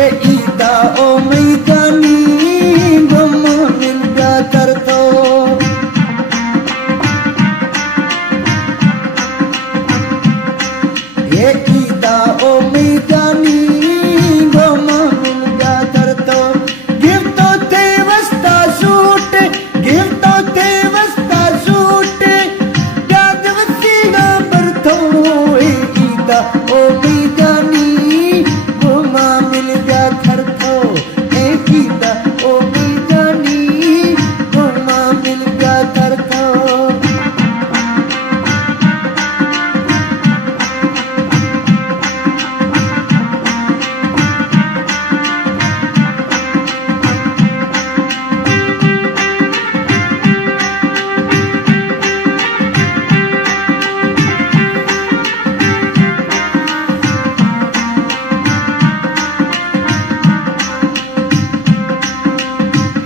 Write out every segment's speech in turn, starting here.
ए ईदा ओ मैदानी गमा मिल जा कर तो ए ईदा ओ मैदानी गमा मिल जा कर तो गिफ्टो ते वस्ता सूट गिफ्टो ते वस्ता सूट गाद वसीगा बरतो ए ईदा ओ मैदानी गमा मिल जा कर तो ए ईदा ओ मैदानी गमा मिल जा कर तो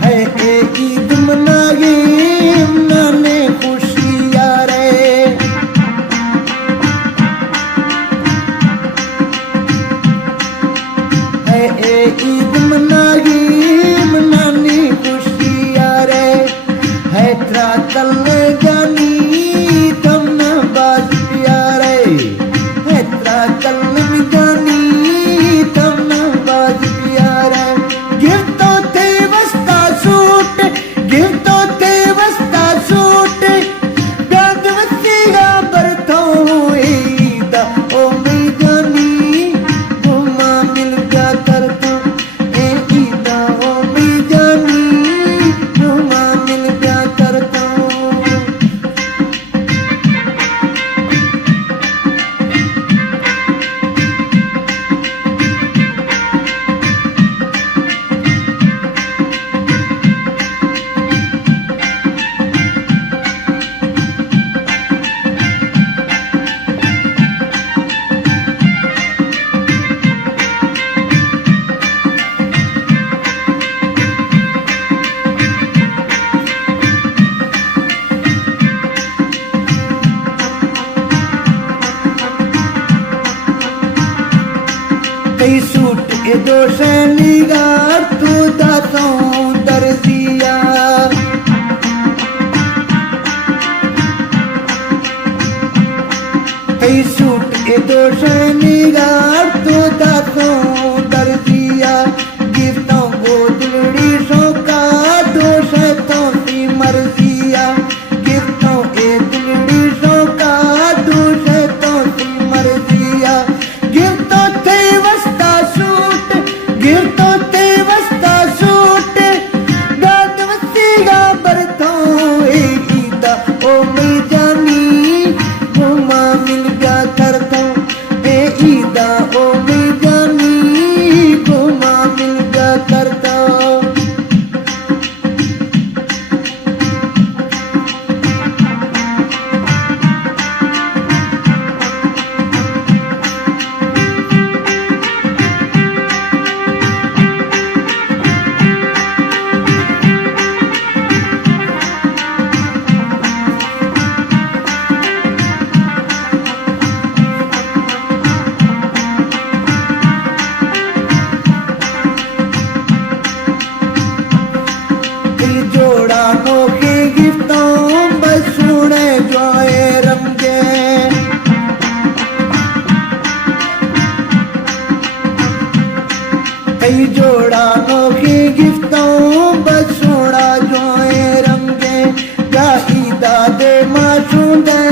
है ए ईद मनाए मनाने खुशियाँ रे है ए ईद मनाए मनाने खुशियाँ रे है त्रा कल जानी तुम न बाज प्यारे है त्रा कल जानी तुम न बाज प्यारे गिफ्टो ते वस्ता सूट गिफ्टो ते वस्ता सूट गाद वसीगा बरतो ईदा ओ मैदानी गमा मिल जा कर तो ए ईदा ओ मैदानी गमा मिल जा कर तो कई सूट ए दो शैलीगार तू दातों दर्जिया कई सूट ए दो शैलीगार तू दातों दर्जिया गिफ्टों को दिलड़ी शौका दो शैतों की मर्जिया गिफ्टों ए दिलड़ी शौका दो शैतों की मर्जिया गिफ्टों ते वस्ता सूट गिफ्टो ते वस्ता सूट गाद वसीगा बरतो ए ईदा ओ मैदानी गमा मिल जा कर तो ए ईदा ओ मैदानी गमा मिल जा कर तो जोड़ा नोखे गिफ्टों बस सुने जोए रंगे कई जोड़ा नोखे गिफ्टों बस सुना जोए रंगे जा ईदा दे मासूदे